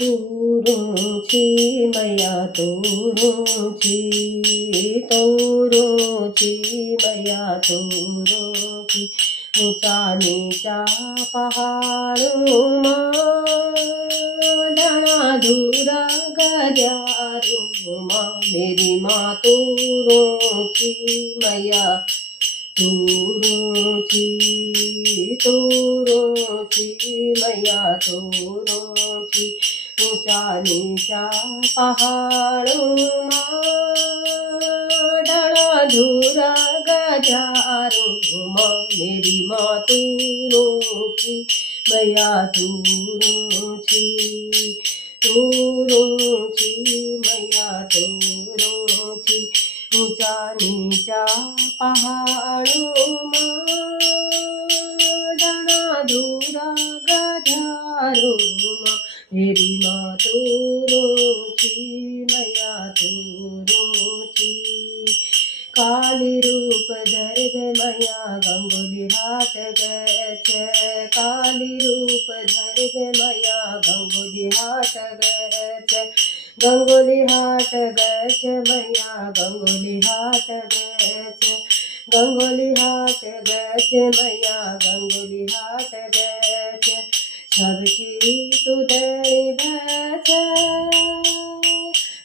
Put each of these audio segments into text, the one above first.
तू रुची मैया तू रुची, तू रुची मैया तू रुची, ऊंचा नीचा पहाड़ों डना धूरा गजारों माँ, मेरी माँ तू रुची मैया तू रुची, तू रुची मैया तू रुची, ऊंचा नीचा पहाड़ों डना धूरा गजारों माँ, मेरी माँ तू रुची मैया तू रुची, तू रुची मैया तू रुची, ऊंचा नीचा पहाड़ों डना धूरा गजारों माँ, मेरी माँ तू रुची मैया तू रुची, काली रूप धर मैया गंगोली हाट गच, काली रूप धर मैया गंगोली हाट गच, गंगोली हाट गच मैया गंगोली हाट गच, गंगोली हाट गच मैया गंगोली हाट गच, सबकी तुदरी भच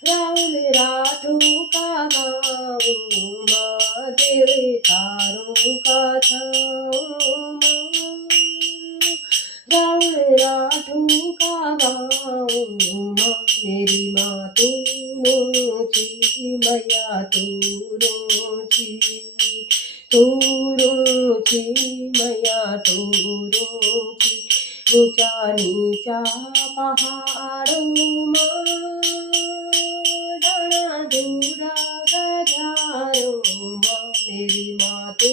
राहुल राठू का गाऊं माँ, देवी तारों का छाऊं माँ, राहुल राठू का गाऊं माँ, मेरी माँ तू रुची मैया तू रुची, तू रुची मैया तू रुची, ऊंचा नीचा पहाड़ों डना धूरा गजारों माँ, मेरी माँ तू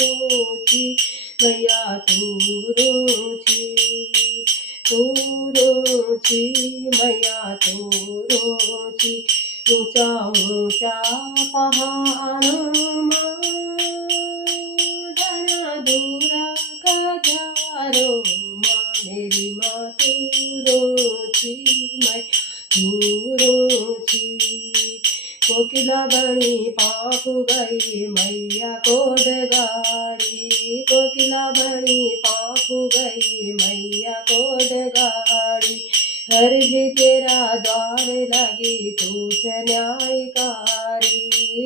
रुची मैया तू रुची, तू रुची मैया तू रुची, ऊंचा ऊंचा पहाड़ों डना धूरा गजारों माँ, मेरी माँ तू रुची मैं तू रुची, कोकिला बनी पाखु गई मैया कोड गाड़ी, कोकिला बनी पाखु गई मैया कोड गाड़ी, हर जी तेरा द्वार लगी तूछ न्यायकारी,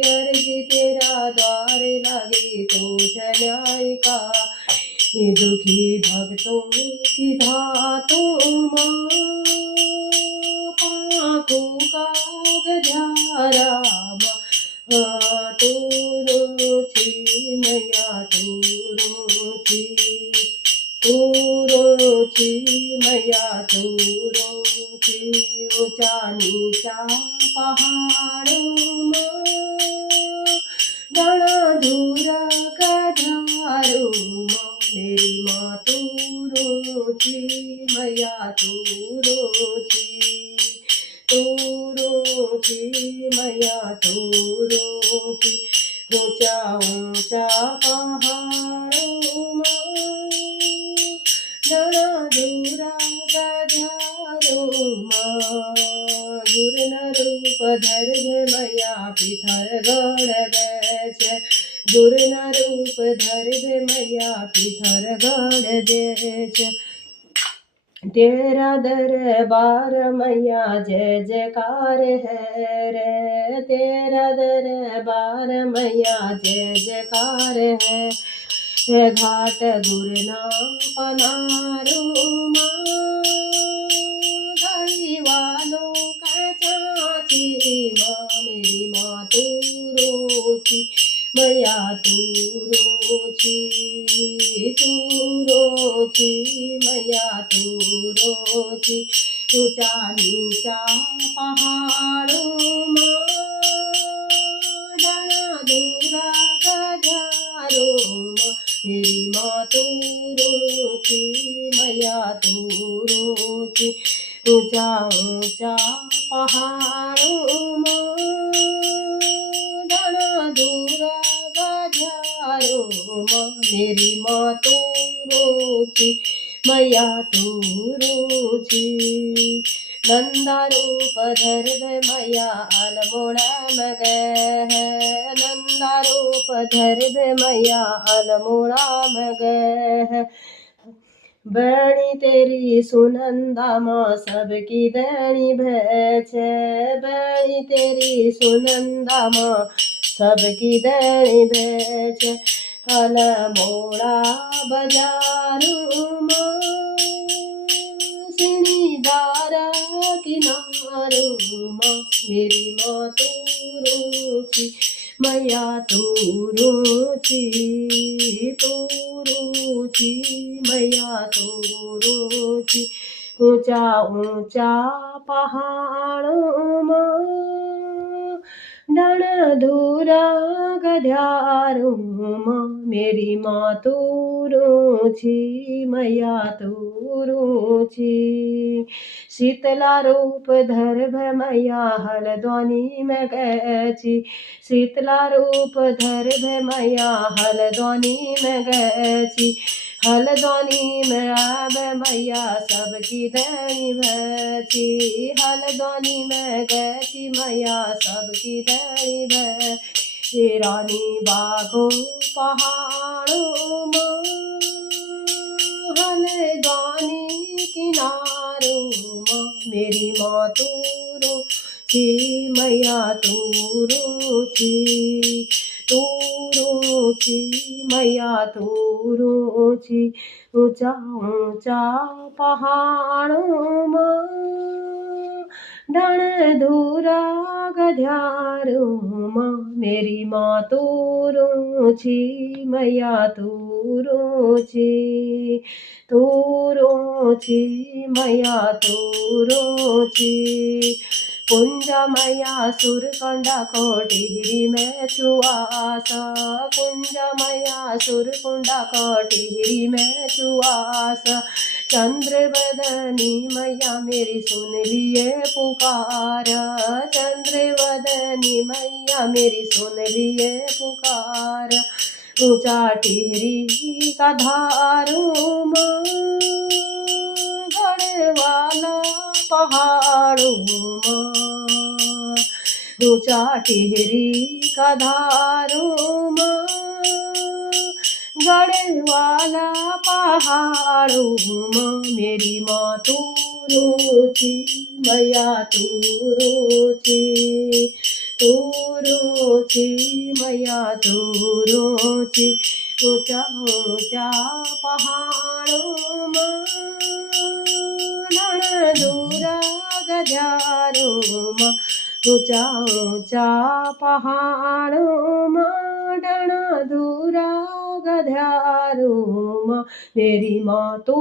हर जी तेरा द्वार लगी तूछ न्यायकारी, दुखी भक्तों की धातु माँ, पाखु का गजारा माँ, तू रुची मैया तू रुची, तू रुची मैया तू रुची, ऊंचा नीचा पहाड़ों डना धूरा गजारों माँ, मेरी माँ तू रुची मैया तू रुची, तू रुची मैया तू रुची, ऊंचा ऊंचा पहाड़ों डना धूरा गजारों माँ, गुर न रूप धर मैया पिथर गढ़ गच, गुर न रूप धर मैया पिथर गढ़ गच, तेरा दरबार मैया जय जयकार है रे, तेरा दरबार मैया जय जयकार है, घाट गुरना पनारो माँ, घड़ी वालों का चाची माँ, मेरी माँ तू रुची मैया तू रुची, तू रुची मैया तू रुची, ऊंचा नीचा पहाड़ों डना धूरा गजारों माँ, मेरी माँ तू रुची मैया तू रुची, ऊंचा ऊंचा पहाड़ों डना धूरा गजारों माँ, मेरी माँ तू रुची मैया तू रुची, नंदा रूप धर मैया अनमोड़ा मगह नंदा रूप धर मैया अनमोड़ा मगह बणी तेरी सुनंदा माँ सबकी दणी भैच बणी तेरी सुनंदा माँ सबकी दणी भैच अनमोड़ा बजारू माँ सिणीदारा किनारू माँ मेरी माँ तू रुचि मैया तू रुचि मैया तू रुचि ऊंचा ऊंचा पहाड़ों माँ डण धूरा गध्यारों माँ मेरी माँ तू रुचि मैया तू रुचि शीतला रूप धर मैया हलद्वानी में गैची शीतला रूप धर मैया हलद्वानी में गैची हलद्वानी में आब मैया सबकी दणी भैची हलद्वानी में गैची मैया सबकी दणी भैची रानी बागों पहाड़ों माँ हलद्वानी किनारों माँ मेरी माँ तू रुचि मैया तू रुचि मैया तू रुचि ऊंचा ऊंचा पहाड़ों माँ डण धूरा गध्यारों माँ मेरी माँ तू रुचि मैया तू रुचि मैया तू रुचि कुंज मैया सुरकुंडा कोटिहिरी में छुआसा कुंज मैया सुरकुंडा कोटिहिरी में छुआसा चंद्रवदनी मैया मेरी सुन लिए पुकार चंद्रवदनी मैया मेरी सुन लिए पुकार ऊंचा टिहरी का धारू माँ गढ़वाला पहाड़ों माँ ऊंचा टिहरी का धारू माँ गढ़वाला पहाड़ों माँ मेरी माँ तू रुचि मैया तू रुचि मैया तू रुचि ऊंचा ऊंचा पहाड़ों माँ डण धूरा गध्यारों माँ ऊंचा ऊंचा पहाड़ों माँ डण धूरा गध्यारों माँ मेरी माँ तू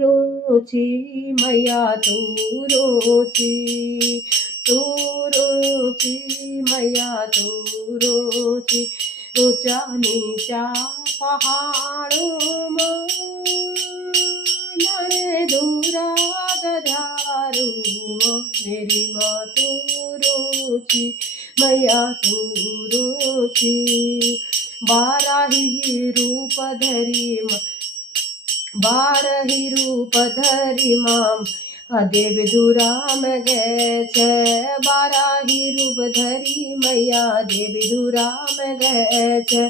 रुचि मैया तू रुचि मैया तू रुचि ऊंचा नीचा पहाड़ों माँ डण धूरा गध्यारों माँ मेरी माँ तू रुचि मैया तू रुचि बाराही रूप धरी माम देव धूरा में गए छे बाराही रूप धरी मैया देवी धूरा में गए छे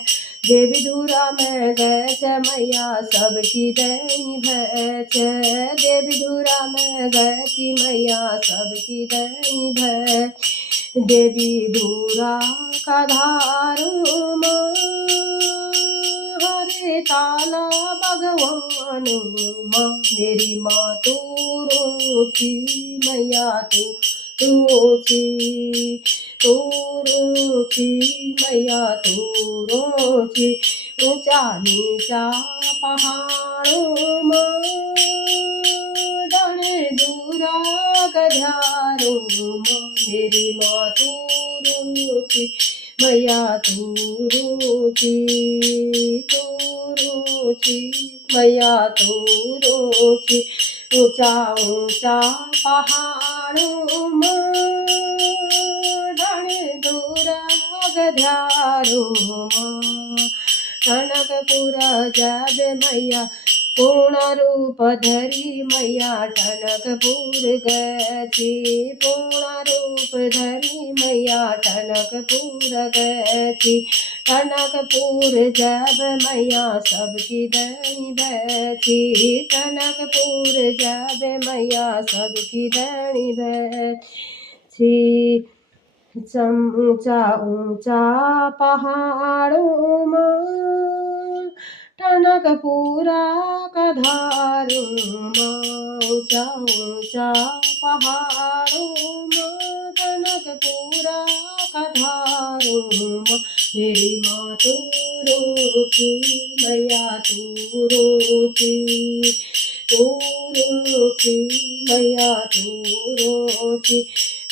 देवी धूरा में गए छे मैया सबकी दही भय छे देवी धूरा में गए थी मैया सबकी दही भय देवी धूरा का धारू माँ हरे ताला भगवान माँ मेरी माँ तू रुचि मैया तू रुचि मैया तू रुचि ऊंचा नीचा पहाड़ों माँ डणे दूरा गध्यारों माँ मेरी माँ तू रुचि मैया तू रुचि मैया तू रुचि ऊंचा ऊंचा पहाड़ों माँ डणे दूरा गध्यारों माँ कनकपुरा जाबे मैया पूर्ण रूप धरी मैया टनकपुर गची। पूर्ण रूप धरी मैया टनकपुर गची। टनकपुर जब मैया सबकी धनी बची। टनकपुर जब मैया सबकी धनी बची। ऊंचा ऊंचा पहाड़ों में टनकपुरा का धारूं माँ। ऊंचा ऊंचा पहाड़ों में टनकपुरा का धारूं माँ। मेरी माँ तू रूठी मैया तू रूठी। तू रूठी मैया तू रूठी।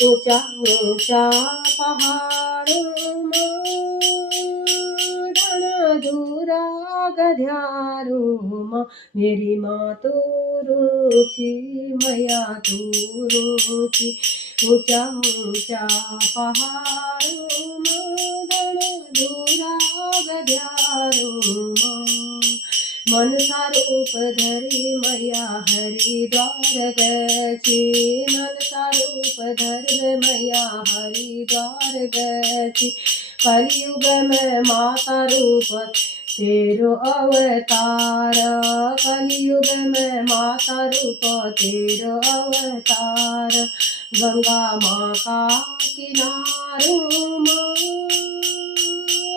ऊंचा ऊंचा पहाड़ों में ढाढूरा गध्यारों माँ। मेरी माँ तू रूठी मैया तू रूठी। ऊंचा ऊंचा पहाड़ों में ढाढूरा गध्यारों माँ। मनसा रूप धरी मैया हरिद्वार गची। मनसा रूप धर मैया हरिद्वार गची। कलयुग में माता रूप तेरो अवतार। कलयुग में माता रूप तेरो अवतार। गंगा माँ का किनारों माँ।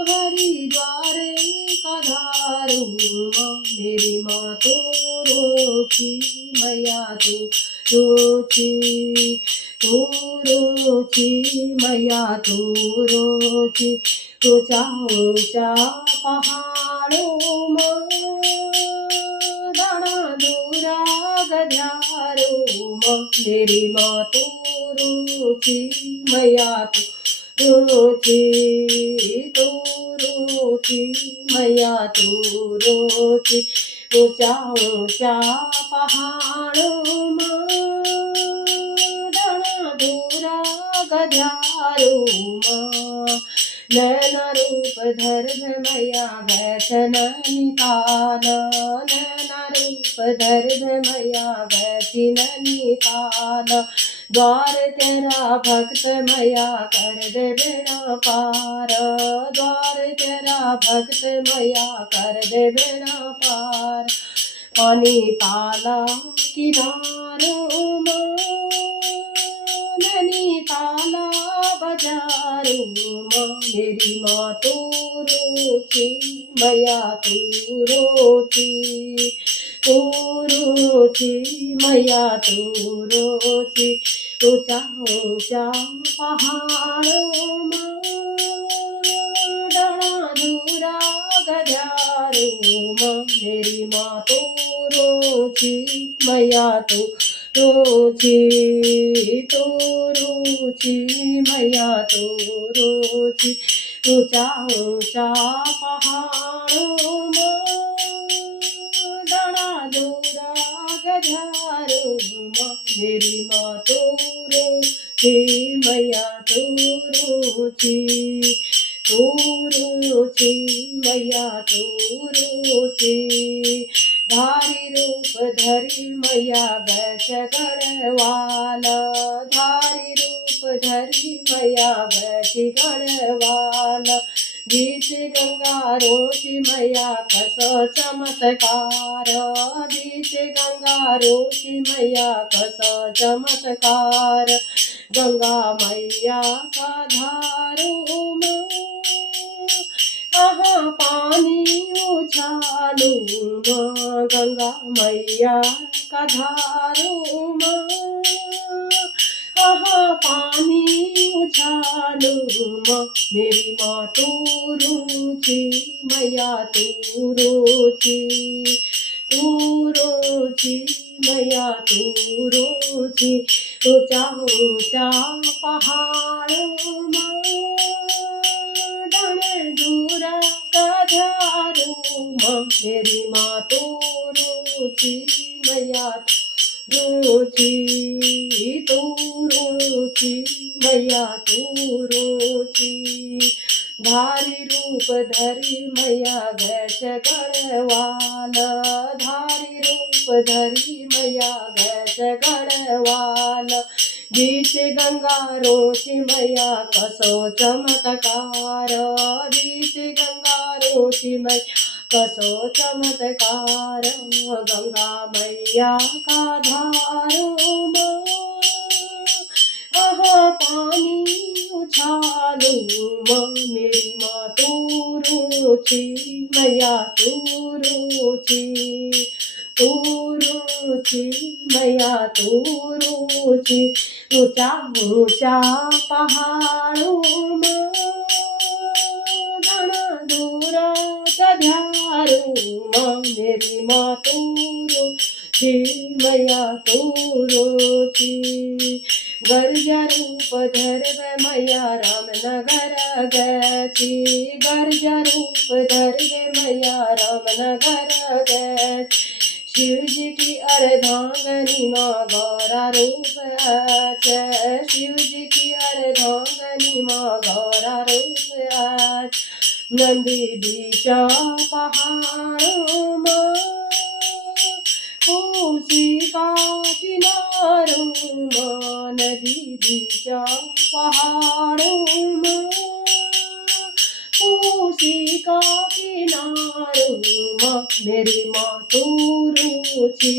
हरिद्वार का धारू माँ। मेरी माँ तो रूठी मैया तू रूठी। तू रूठी मैया तू रूठी। ऊंचा ऊंचा पहाड़ों में ढाढूरा गध्यारों माँ। मेरी माँ तू रूठी मैया तू रूठी। तू रूठी मैया तू रूठी। ऊंचा ऊंचा पहाड़ों में ढाढूरा गध्यारों माँ। नैना रूप धर मैया वैष्णव निकाल। नैना रूप धर मैया वैष्णव निकाल। द्वार तेरा भक्त मैया कर दे बेड़ा पार। द्वार तेरा भक्त मैया कर दे बेड़ा पार। पानी ताला किनारों में नैनी ताला बाजारों माँ। मेरी माँ तू रूठी मैया तू रूठी। तू रूठी मैया तू रूठी। ऊंचा ऊंचा पहाड़ों में ढाढूरा गध्यारों माँ। मेरी माँ तू रूठी मैया तू रूठी। तू रूठी मैया तू रूठी। ऊंचा ऊंचा पहाड़ों में ढाढूरा गध्यारों माँ। मेरी माँ तू रूठी मैया तू रूठी। तू रूठी मैया तू रूठी। धारी रूप धरी मैया बैठ गढ़वाल। धारी रूप धरी मैया बैठी गढ़वाल। बीच गंगा रोची मैया कसो चमत्कार। बीच गंगा रोची मैया कसो चमत्कार। गंगा मैया का धारों में कहाँ पानी उछालूं माँ। गंगा मैया का धारों में कहाँ पानी उछालूं माँ। मेरी माँ तू रूठी मैया तू रूठी। तू रूठी मैया तू रूठी। ऊंचा ऊंचा पहाड़ों में ढाढूरा गध्यारों माँ। मेरी माँ तू रूठी मैया रुचि तू रुचि मैया तू रुचि धारी रूप धरी मैया गैस गढ़वाल धारी रूप धरी मैया गैस गढ़वाल बीच गंगा रोचि मैया कसो चमत्कार बीच गंगा रोचि मैया कसो चमत्कार गंगा मैया का धारो माँ पानी उछालू माँ मेरी माँ तू रुचि मैया तू रुचि तू रुचि मैया तू रुचि ऊंचा ऊंचा पहाड़ों में घना दूरा गधारू माँ मेरी माँ तू रुचि मैया तू रुचि गर्जा रूप धर मैया रामनगर गैची गर्जा रूप धर मैया रामनगर गैची शिव जी की अर्धांगनी माँ गौरा रूप शिव जी की अर्धांगनी माँ गौरा रूप नंदी बीचा पहाड़ों माँ कोसी का किनारों माँ नदी बीचा पहाड़ों माँ कोसी का किनारों माँ मेरी माँ तू रुचि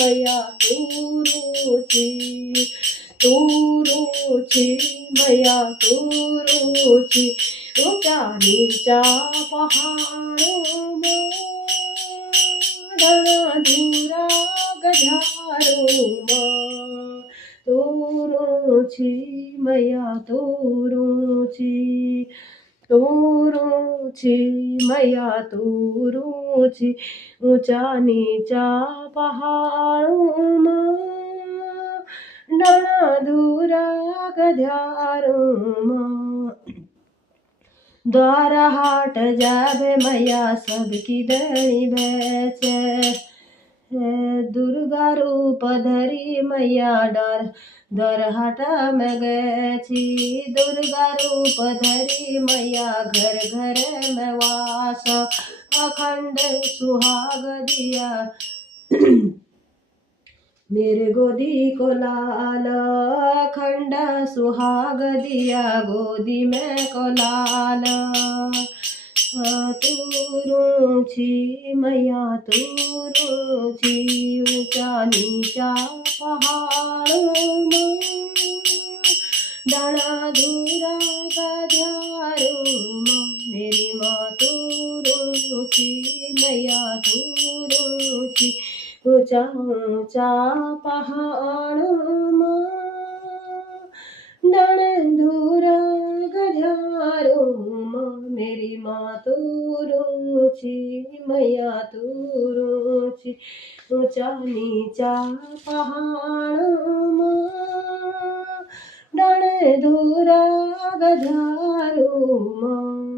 मैया तू रुचि तू रुचि मैया तू रुचि ऊंचा नीचा पहाड़ों में घना दूरा गजारों माँ तू रुचि मैया तू रुचि तू रुचि मैया तू रुचि ऊंचा नीचा पहाड़ों माँ डना दूरा गध्यारों माँ द्वारा हाट जाबे मैया सबकी दणी बेचे दुर्गा रूप धरी मैया डर हटा में गैची दुर्गा रूप धरी मैया घर घर में वास अखंड सुहाग दिया मेरे गोदी को लाल अखंड सुहाग दिया गोदी में को लाल तू रुचि मैया तू रुचि ऊंचा नीचा पहाड़ों में डाना दूरा गधारों माँ मेरी माँ तू रुचि मैया तू रुचि ऊंचा ऊंचा पहाड़ों माँ डन दूरा गधारों माँ मेरी माँ तू रुचि मैया तू रुचि ऊंचा नीचा पहाड़ों माँ डन दूरा गधारों माँ।